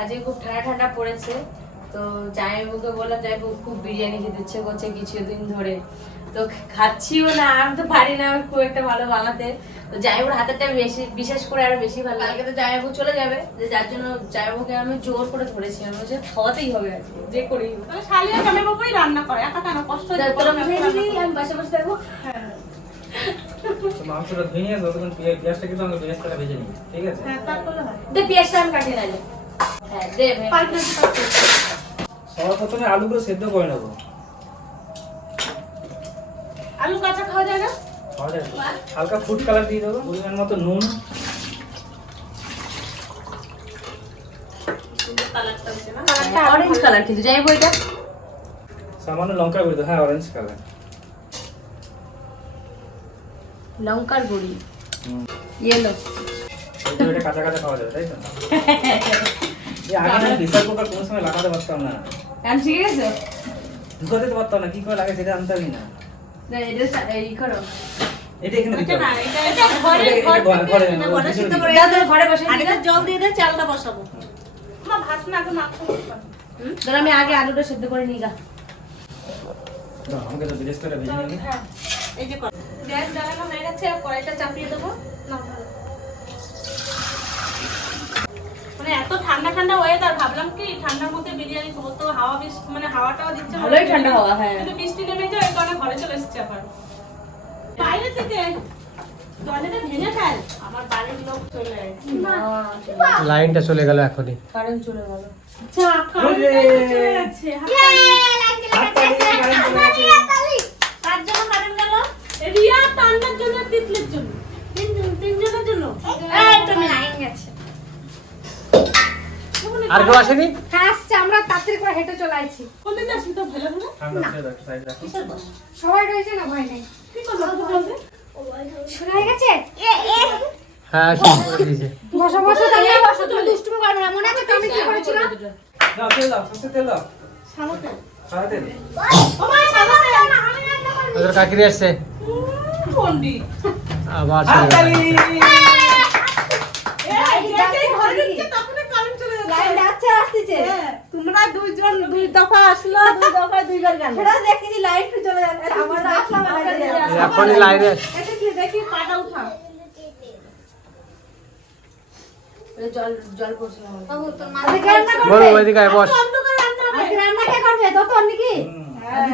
আজকে খুব ঠান্ডা ঠান্ডা পড়েছে। তো জামাইবাবুকে বললাম জামাইবাবু খুব বিরিয়ানি খেতে ইচ্ছে করছে কিছুদিন ধরে। তো খাচ্ছিও না আমি তো পারি না খুব একটা ভালো বানাতে। তো জামাইবাবুর হাতেরটা বেশি বিশেষ করে আরও বেশি ভালো। লাগে তো জামাইবাবু চলে যাবে যে যার জন্য জামাইবাবুকে আমি জোর করে ধরেছি। আমি বলছি খাওয়াতেই হবে আজকে যে করি বাবুই রান্না করে একা কেন? কষ্ট হয়ে তোরা। আমি বাসা বসে থাকব। মাংসটা ধুয়ে নিয়ে পেঁয়াজটা কিন্তু আমাকে বেরেস্তাটা ভেজে নিবি ঠিক আছে? হ্যাঁ তারপরে হয়। পেঁয়াজটা আমি কাটিয়ে নিলে হ্যাঁ। সবার প্রথমে আলুগুলো সেদ্ধ করে নেব। আলু কাঁচা খাওয়া যায় না? খাওয়া হালকা ফুড কালার দিয়ে দেবো পরিমাণ মতো নুন। অরেঞ্জ কালার কিন্তু যাই বইটা সামান্য লঙ্কা গুঁড়ো হ্যাঁ অরেঞ্জ কালার লঙ্কার গুঁড়ি। ইয়েলো এটা কাঁচা কাঁচা খাওয়া যাবে তাই তো? আগে আমি প্রেসার কুকার কোনো সময় লাগাতে পারতাম না। আমি শিখে গেছো ঢুকাতে তো পারতাম না কি করে লাগে সেটা জানতামই না। না এটা এই করো। এটা এখানে দিতে হবে। এটা এটা ঘরে এটা- এটা ঘর ঘরে- ঘরে- ঘরে ঘরে সিদ্ধ দিতে করে দাও দাও ঘরে বসে আগে জল দিয়ে দিয়ে চালটা বসাবো। আমার ভাত না আগে মাখতে ধর আমি আগে আলুটা সেদ্ধ করে নিই গা। আমাকে তো বেরেস্তাটা ভেজে নিবি হ্যাঁ। এই যে কর গ্যাস জ্বালানো হয়ে গেছে আর কড়াইটা চাপিয়ে দেবো। না ভালো। মানে এত ঠান্ডা ঠান্ডা ওয়েদার ভাবলাম কি ঠান্ডার মধ্যে বিরিয়ানি খাব তো হাওয়া বেশ মানে হাওয়াটাও দিচ্ছে ভালোই ঠান্ডা হাওয়া, হ্যাঁ। কিন্তু বৃষ্টি নেমে যায় ওই কারণে ঘরে চলে এসেছে আবার। বাইরে থেকে ভেঙে ফেল আমার বাড়ির লোক চলে এসেছে। লাইনটা চলে গেল এখনই। কারেন্ট চলে গেল। জন্য রিয়া জন্য আর জন্য। তিনজন তিনজনের জন্য। এই তুমি লাইন গেছে। আর কেউ আসেনি? হ্যাঁ আসছে আমরা তাড়াতাড়ি করে হেঁটে চলে আইছি। কোন দিকে আসি তো ভালো একটু সবাই রয়েছে না ভয় নেই। কি করব তো বলবে শোনা হয়ে গেছে? হ্যাঁ বসো বসো তাহলে। বসো তুমি দুষ্টুমি করবে না মনে আছে তো আমি কি করেছিলাম? দাও, তেল দাও, সর্ষের তেল দাও। সামনে সাদা তেল। ও মা সামনে ওদের কাকিরি আসছে। পন্ডিত আবার চলে গেল। হাততালি। এই যেটাই ঘরে তখনই কারেন্ট চলে যাচ্ছে। যাচ্ছে আসতেছে। হ্যাঁ, তোমরা দুইজন দুই দফা আসলো দুই দফা দুইবার গেল। সেটা দেখেছি লাইট চলে যাচ্ছে। আমার আসলাম এখনই লাইট এটা কি দেখি পাটা উঠাও। জল জল পড়ছিল বলো করবে? ওইদিকে বস। অন্ধকার রান্না কে করবে? তো নাকি হুম।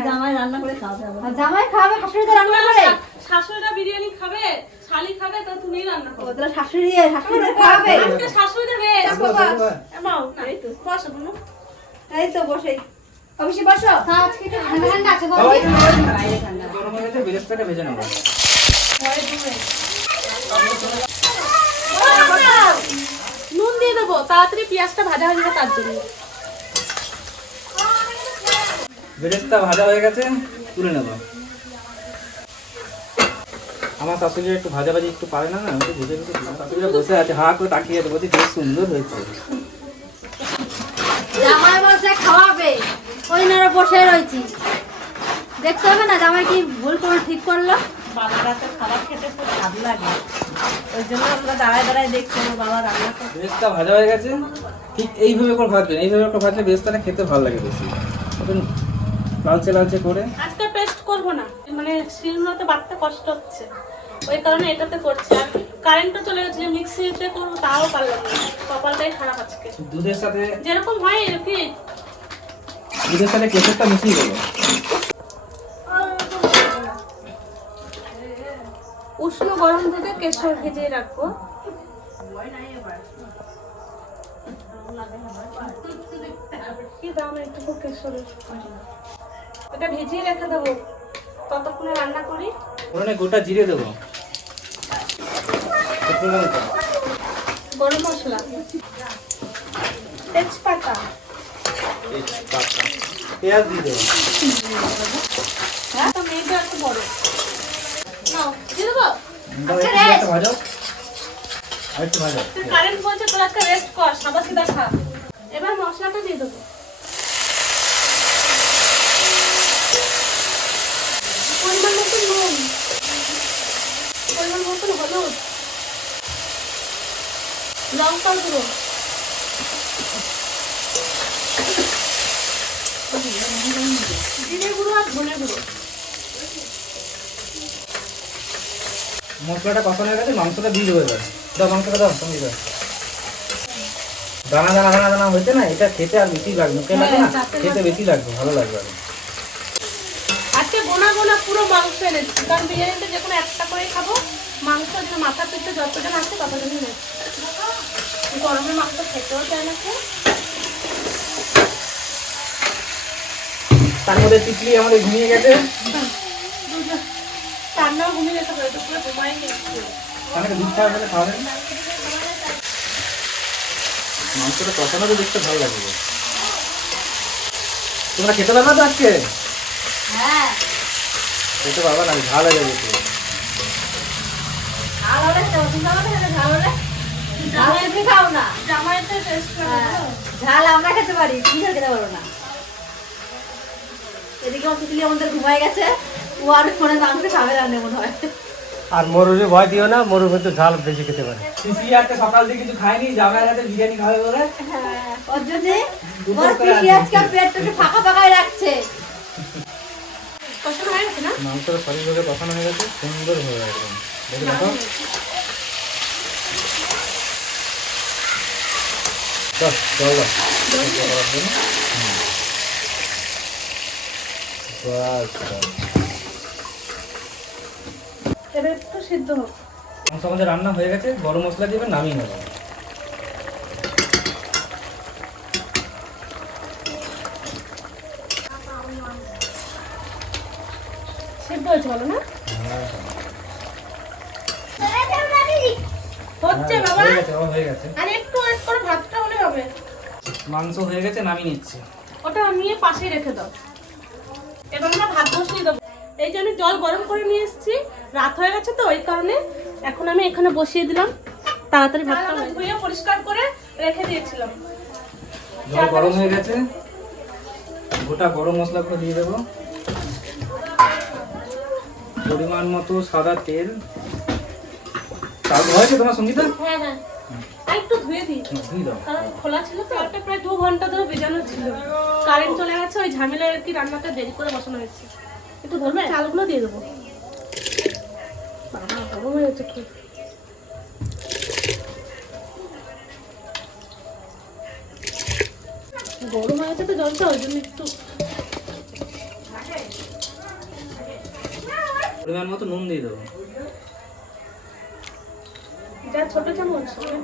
জামাই রান্না করে খাওয়াবে জামাই খাবে শাশুড়ি রান্না করে। শাশুড়িরা বিরিয়ানি খাবে শালি খাবে তো তুমি রান্না করো। ওদের শাশুড়ি শাশুড়ি খাওয়াবে। আজকে শাশুড়িদের রেস্ট দেখো, দেখো, দেখো। এই তো বসো বুনু এই তো বসেই অবশ্যই বসো। আজকে একটু ঠান্ডা ঠান্ডা আছে বাবা, বলছি এই যে বাইরে ঠান্ডা। গরম গেছে, বেরেস্তাটা ভেজে নেব। নুন দিয়ে দেবো তাড়াতাড়ি পেঁয়াজটা ভাজা হয়ে যাবে তার জন্য। বেরেস্তা ভাজা হয়ে গেছে তুলে নেব। আমার শাশুড়ি একটু ভাজা ভাজি একটু পারে না না আমি তো বুঝে বুঝে শাশুড়িরা বসে আছে হা করে তাকিয়ে আছে বলছি বেশ সুন্দর হয়েছে। জামাই বসে খাওয়াবে ওই নারে বসে রয়েছি। দেখতে হবে না জামাই কি ভুল করে ঠিক করল? বাবার হাতে খাবার খেতে খুব ভালো লাগে। ওই জন্য আমরা দাঁড়ায় দাঁড়ায় দেখছি আমার বাবা রান্না করে ভাজা হয়ে গেছে ঠিক এইভাবে করে ভাজবেন এইভাবে করে ভাজলে বেরেস্তাটা খেতে ভালো লাগে বেশি। লালচে লালচে করে? আজকে পেস্ট করব না। মানে শিলনোড়াতে বাটতে কষ্ট হচ্ছে। ওই কারণে এটাতে করছি। আর কারেন্টও চলে গেছে মিক্সিতে করব তাও পারলাম না। কপালটাই খারাপ আজকে। দুধের সাথে যেরকম হয় এরকমই। দুধের সাথে কেশরটা মিশিয়ে দেবো। উষ্ণ গরম থেকে কেশর ভেজে রাখব। কি দাম একটু কেশরের? এটা ভিজিয়ে রেখে দেবো। ততক্ষণে রান্না করি। ওখানে গোটা জিরে দেবো। গরম মশলা। তেজপাতা। তেজপাতা, পেঁয়াজ দিয়ে দেবো। হ্যাঁ তো মেয়েটা এত বড়। নাও দিয়ে দেবো? একটু একটা ভাজো ভাজো তুই কারেন্ট বলছে তোর একটা রেস্ট কর সাদা সিধা খা। এবার মশলাটা দিয়ে দেবো। লঙ্কা গুঁড়ো। জিরে মশলাটা কষানো হয়ে গেছে মাংসটা দিয়ে দেবো এবার। দাও মাংসটা দাও তুমি দাও। দানা দানা দানা দানা হয়েছে না এটা খেতে আর বেশি লাগবে মুখে লাগে না হ্যাঁ, খেতে বেশি লাগবে ভালো লাগবে আর। আজকে গোনা গোনা পুরো মাংস এনেছি কারণ বিরিয়ানিতে যে কোনো একটা করে খাব। মাংস মাথা পিঠে যতজন আছে ততজনই নেছি গরমে মাংস খেতেও চায় না কেউ। তার মধ্যে তিতলি আমাদের ঘুমিয়ে গেছে। রান্নাও ঘুমিয়ে যেতে পারে ঘুমাই গেছি দুধ খাওয়া খাওয়াবেন মাংসটা কষানো তো দেখতে ভালো লাগবে তোমরা খেতে পারবে তো আজকে? হ্যাঁ। খেতে পারবে না ঝাল হয়ে যাবে। ঝাল হলে ঝাল হলে তুমি খাও না। জামাইতে টেস্ট হ্যাঁ, ঝাল আমরা খেতে পারি তুমি ঝাল খেতে পারো না। এদিকে আমাদের ঘুমায় গেছে। ও আর ফোনে মাংস খাবে না মনে হয়। আর মরুরে ভয় দিও না মরু কিন্তু ঝাল বেশি খেতে পারে। তিতলি আজকে সকাল থেকে কিছু খায়নি জামাইয়ের হাতে বিরিয়ানি খাবে বলে। হ্যাঁ, ওর জন্যে ওর পিসি আজকে পেটটা ফাঁকা ফাঁকাই রাখছে। হয়ে না? মাংসটা কষানো হয়ে গেছে সুন্দর হয়ে গেছে। দেখে দেখো বাস জল দাও করার জন্য। হুম। বাস বাস। এবার একটু সিদ্ধ হোক মাংস আমাদের রান্না হয়ে গেছে গরম মশলা দিয়ে নামিয়ে নেব সিদ্ধ হয়েছে বলো না হচ্ছে হ্যাঁ, বাবা হয়ে গেছে বাবা, হয়ে গেছে আর একটু ওয়েট করে ভাতটা হলে হবে? মাংস হয়ে গেছে নামিয়ে নিচ্ছি। ওটা নিয়ে পাশেই রেখে দাও। এবার আমরা ভাত বসিয়ে দেবো। এই যে আমি জল গরম করে নিয়ে এসেছি রাত হয়ে গেছে তো ওই কারণে এখন আমি এখানে বসিয়ে দিলাম। তাড়াতাড়ি ভাতটা ধুয়ে পরিষ্কার করে রেখে দিয়েছিলাম। জল গরম হয়ে গেছে। গোটা গরম মশলাগুলো দিয়ে দেবো। পরিমাণ মতো সাদা তেল। চাল হয়েছে তোমার সঙ্গীতা? হ্যাঁ হ্যাঁ। আর একটু ধুয়ে দিই। দাও। কারণ খোলা ছিল তো প্রায় দু ঘণ্টা ধরে ভেজানো ছিল। কারেন্ট চলে গেছে ওই ঝামেলায় আর কি রান্নাটা দেরি করে বসানো হয়েছে। একটু ধরবে? চালগুলো দিয়ে দেবো। বাবা গরম হয়ে গেছে খুব। গরম হয়ে গেছে তো জলটা ওই জন্য একটু। পরিমাণ মতো নুন দিয়ে দেবো। যা ছোট চামচ দিয়ে।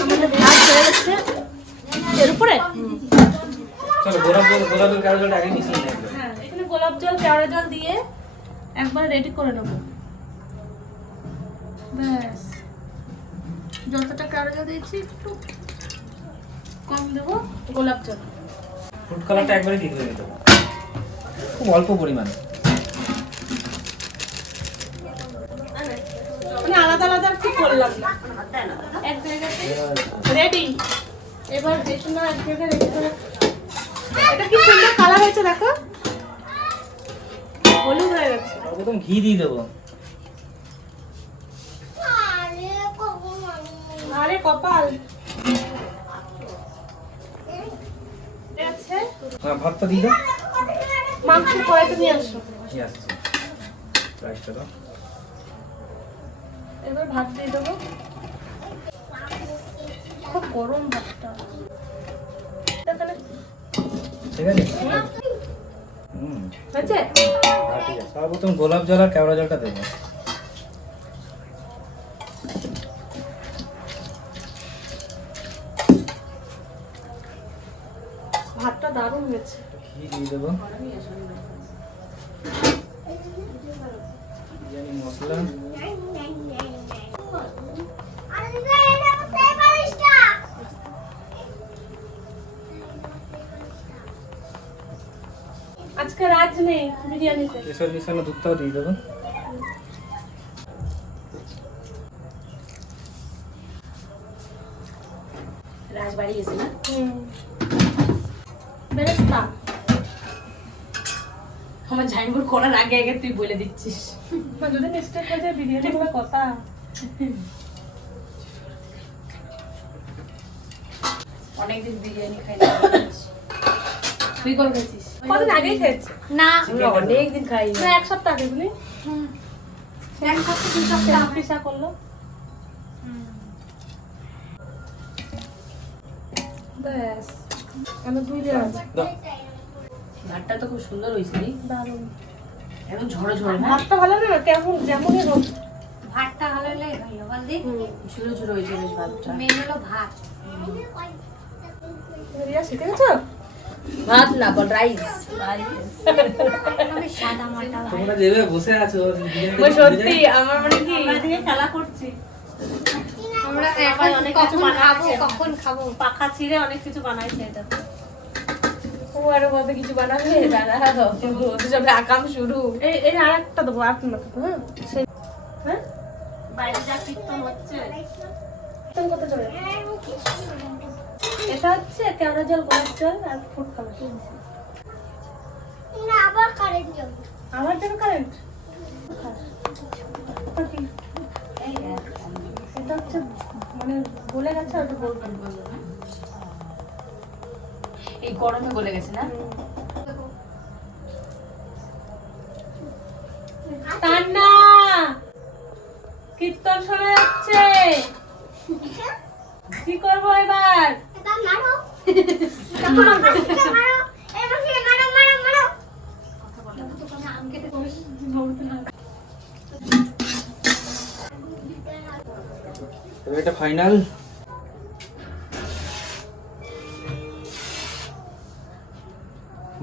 আমাদের ভাত হয়ে গেছে। এর উপরে? চলো গোলাপ জল গোলাপ জল কারও জলটা আগে মিশিয়ে নেবে হ্যাঁ এখানে গোলাপ জল কেওড়া জল দিয়ে একবার রেডি করে নেব। ব্যাস। যতটা কেওড়া জল দিয়েছি একটু কম দেবো গোলাপ জল। ফুড কালারটা একবারে ঠিক হয়ে যেতে খুব অল্প পরিমাণে। মানে আলাদা আলাদা কি করলাম না। এক জায়গাতে রেডি এবার বেসন এক জায়গায় রেডি এটা কি সুন্দর কালার হয়েছে দেখো? হলুদ হয়ে গেছে। ঘি দিয়ে দেবো। আরে কপাল। হ্যাঁ ভাতটা দিয়ে দাও। মাংস কড়াইতে নিয়ে আসো। কি আসছে। রাইসটা দাও। এবার ভাত দিয়ে দেবো। খুব গরম ভাতটা। ঠিক আছে? হুম। হয়েছে? হ্যাঁ, সর্বপ্রথম গোলাপ জল আর কেওড়া জলটা দেবো। দেবো। মশলা। আজকে রাজ নেই বিরিয়ানিতে। কেশর মিশানো দুধটাও দিয়ে দেবো রাজবাড়ি এসে না হুম বেরেস্তা আমার ঝাইমুর করার আগে আগে তুই বলে দিচ্ছিস। যদি মিস্টেক হয়ে যায় বিরিয়ানি বলে কথা। অনেকদিন বিরিয়ানি খাই না। তুই কবে খেয়েছিস আগেই না। অনেকদিন খাই না। এক সপ্তাহ আগে। এক সপ্তাহ দুই সপ্তাহ পিসা করল। ব্যাস। আমার দুই ভাতটা তো খুব সুন্দর হয়েছে। দারুণ। একদম ঝরে ঝরে না ভাতটা ভালো না কেমন যেমনই হোক। ভাতটা ভালো হলেই হইল বলদি ঝুরো ঝুরো হয়েছে বেশ ভাতটা। মেন হলো ভাত। রিয়া শিখে গেছো? ভাত না বল রাইস। সাদা মাটা তোমরা যেভাবে বসে আছো ওই সত্যি আমার মানে কি? খেলা করছি। আমরা এখন অনেক কিছু কখন খাব কখন খাব? পাখা ছিঁড়ে অনেক কিছু বানাইছে এটা আরও কত কিছু বানাবে? দাদা ওদের সব আকাম শুরু। এই এই আর একটা দেবো আর একটা হ্যাঁ হ্যাঁ? বাইরে যা কীর্তন হচ্ছে। কীর্তন কত চলে এটা হচ্ছে কেওড়া জল গোলাপ জল আর ফুড কালার আবার কারেন্ট যাবে আমার জন্য কারেন্ট এটা হচ্ছে মানে গলে গেছে ওটা বলব এই গরমে গলে গেছে না? তান্না! কীর্তন শোনা যাচ্ছে। কি করব এবার? এবার মারো।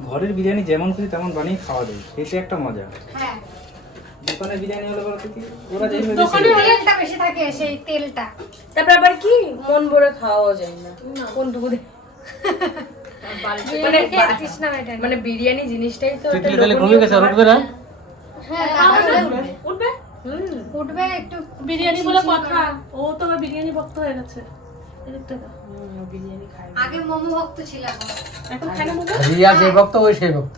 ঘরের বিরিয়ানি যেমন খুশি তেমন বানিয়ে খাওয়া যায়। এতে একটা মজা। হ্যাঁ। দোকানের বিরিয়ানি হলে বলতে কি? ওরা যেভাবে দোকানে তেলটা বেশি থাকে সেই তেলটা। তারপর আবার কি? মন ভরে খাওয়াও যায় না। কোনটুকু দে- মানে খেয়ে তৃষ্ণা মেটে না। মানে বিরিয়ানি জিনিসটাই তো তুই তাহলে ঘুমিয়ে গেছে আর উঠবে না? হ্যাঁ খাওয়া উঠবে। উঠবে। একটু বিরিয়ানি বলে কথা। ও তো আবার বিরিয়ানি ভক্ত হয়ে গেছে। আগে মোমো ভক্ত ছিলাম। এখন খাই না মোমো? রিয়া যে ভক্ত ওই সেই ভক্ত।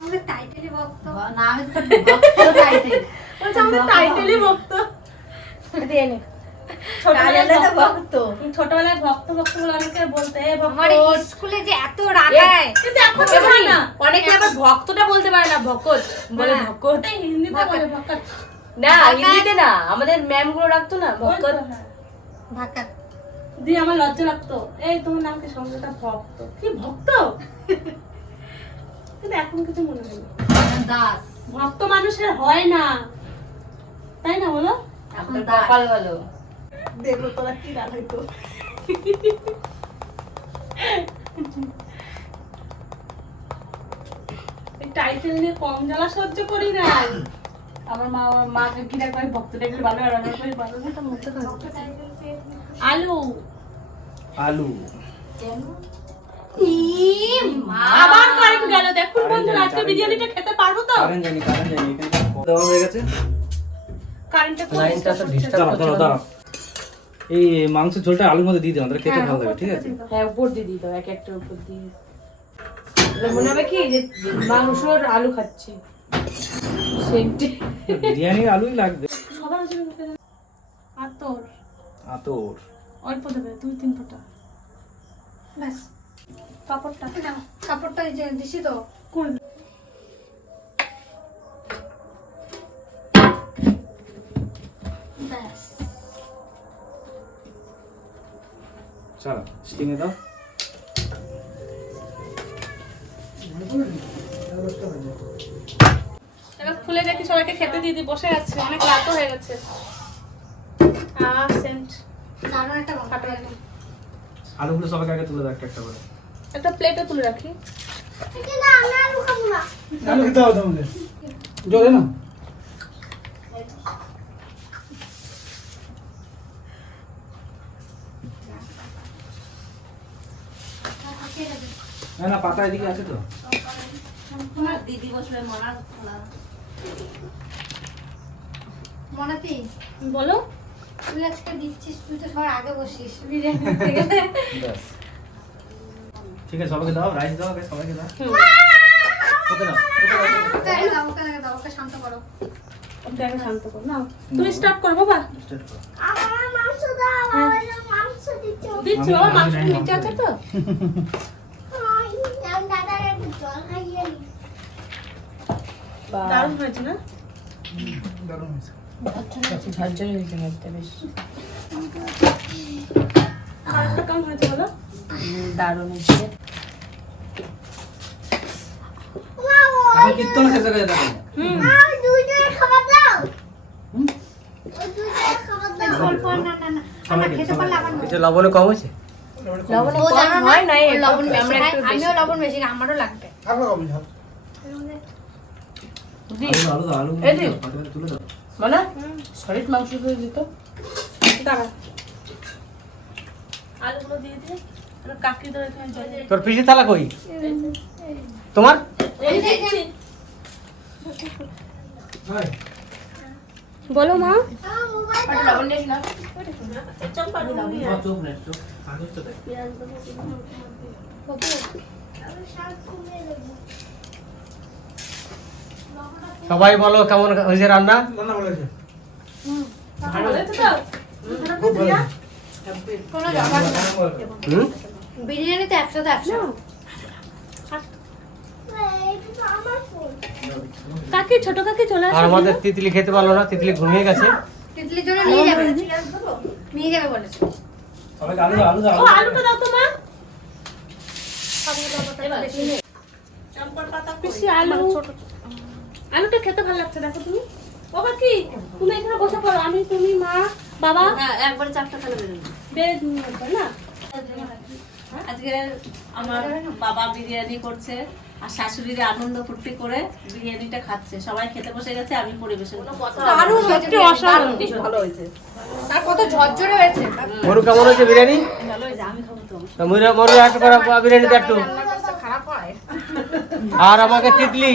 আমাদের টাইটেলই ভক্ত। না আমি ভক্ত টাইটেল। বলছে টাইটেলই ভক্ত। দিয়ে নে। ছোটবেলায় ভক্ত। ভক্ত। ছোটবেলায় ভক্ত ভক্ত বলে অনেকে বলতে আমার স্কুলে যে এত রাগায় কিন্তু এখন না? অনেকে আবার ভক্তটা বলতে পারে না ভকত। বলে হ্যাঁ। ভকত। হিন্দিতে বলে ভক্ত। না হিন্দিতে না আমাদের ম্যামগুলো রাখতো না ভকত। হ্যাঁ। দিয়ে আমার লজ্জা লাগতো। এই তোমার নাম কি সঙ্গীতা ভক্ত? কি ভক্ত? কিন্তু এখন কিছু মনে নেই। দাস। ভক্ত মানুষের হয় না। তাই না বলো? আপনার কপাল ভালো। দেখো তোরা কি টাইটেল নিয়ে কম জ্বালা সহ্য করি না আমার মা আমার মাকে কি ডাকবে ভক্তটা একটু ভালো আর আমার ভালো না তো মুখে আলু। আলু। আবার কারেন্ট গেল। দেখুন বন্ধুরা আজকে বিরিয়ানিটা খেতে পারব তো? কারণ জানি কারণ জানি এখানে দেওয়া হয়ে গেছে। কারেন্টটা লাইনটা তো ডিস্টার্ব করছে। দাঁড়াও দাঁড়াও। এই মাংসের ঝোলটা আলুর মধ্যে দিয়ে দিলাম তাহলে খেতে ভালো লাগবে ঠিক আছে? হ্যাঁ উপর দিয়ে দিত এক একটা উপর দিয়ে। মনে হবে কি যে মাংসর আলু খাচ্ছি। সেন্টি বিরিয়ানির আলুই লাগবে। সবার জন্য আর তোর আতর। অল্প দেবে দুই তিন ফোঁটা। ব্যাস কাপড়টা। নাও, কাপড়টা এই যে দিছি তো। কোন? চলো স্টিমে দাও। এবার খুলে দেখি সবাইকে খেতে দিদি বসে আছে অনেক রাত হয়ে গেছে। সেন্ট। আলুগুলো সবাইকে আগে তুলে দাও একটা একটা করে। একটা প্লেটে তুলে রাখি। না আমি আলু খাব না। আলু খেতে হবে তোমাদের জলে না না না পাতা এদিকে আছে তো। মনাতি বলো। তুই আজকে দিচ্ছিস তুই তো সবার আগে বসিস বিরিয়ানি ঠিক আছে সবাইকে দাও রাইস দাও আগে সবাইকে দাও। ওকে দাও ওকে দাও ওকে দাও। শান্ত করো। ওকে আগে শান্ত কর নাও। তুমি স্টার্ট করো বাবা। আমার মাংস দাও আমার মাংস দিচ্ছ। দিচ্ছি মাংস নিচে আছে তো? জল খাইয়ে নি। দারুণ হয়েছে না? ঝরঝরে হয়েছে ভাতটা বেশ কেমন হয়েছে? বলো দারুণ হয়েছে কীর্তন শেষ এটা লবণে কম হয়েছে লবণ হয় নাই লবণ আমিও লবণ বেশি আমারও লাগবে। দি আলু আলু তুলে দাও। মানে? সলিড মাংস দিয়ে দিত। আলুগুলো দিয়ে দিয়ে কাকি ধরে তোর পিসি থালা কই? তোমার? বলো মা। মোবাইল লবণ দিস না চম্পা দিয়ে চোখ নেই চোখ কাগজটা দেখ আমি শাক কমিয়ে দেবো সবাই বলো কেমন হয়েছে রান্না? একসাথে একশো তো আমার কাকি ছোট কাকি চলে আমাদের তিতলি খেতে পারল না তিতলি ঘুমিয়ে গেছে। তিতলির জন্য নিয়ে যাবে। নিয়ে যাবে বলেছে। আলু আলু দাও আলুটা দাও তো মা। চম্পার পাতা পিসি আলু। আলুটা খেতে ভালো লাগছে দেখো তুমি। ও কাকি তুমি এখানে বসে পড়ো আমি তুমি মা বাবা। হ্যাঁ একবারে চারটা খেলে বেরোবে আসবে না? আজকে আমার বাবা বিরিয়ানি করছে আর শাশুড়িরা আনন্দ ফুর্তি করে বিরিয়ানিটা খাচ্ছে। সবাই খেতে বসে গেছে আমি পরিবেশন। দারুণ হয়েছে সত্যি অসাধারণ ভালো হয়েছে। আর কত ঝরঝরে হয়েছে। মরু কেমন হয়েছে বিরিয়ানি? ভালো হয়েছে আমি খাব তো। মরু মরু একটু করে একটু খারাপ হয়। আর আমাকে তিতলি।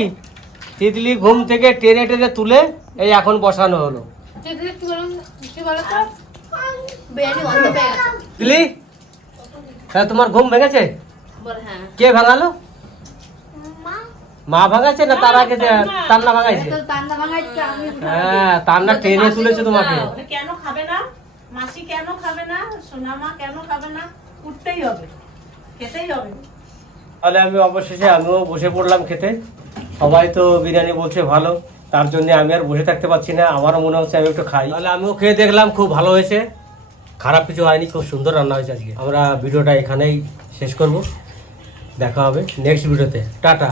তিতলি ঘুম থেকে টেনে টেনে তুলে এই এখন বসানো হলো। তিতলি তাহলে তোমার ঘুম ভেঙেছে? হ্যাঁ। কে ভাঙালো? মা মা ভাঙাচ্ছে না তার আগে তান্না ভাঙাইছে? হ্যাঁ তান্না টেনে তুলেছে তোমাকে। কেন খাবে না? মাসি কেন খাবে না? সোনামা কেন খাবে না? উঠতেই হবে খেতেই হবে। তাহলে আমি অবশেষে আমিও বসে পড়লাম খেতে। সবাই তো বিরিয়ানি বলছে ভালো, তার জন্য আমি আর বসে থাকতে পারছি না, আমারও মনে হচ্ছে আমি একটু খাই। তাহলে আমিও খেয়ে দেখলাম, খুব ভালো হয়েছে। খারাপ কিছু হয়নি, খুব সুন্দর রান্না হয়েছে আজকে। আমরা ভিডিওটা এখানেই শেষ করব। দেখা হবে নেক্সট ভিডিওতে। টাটা।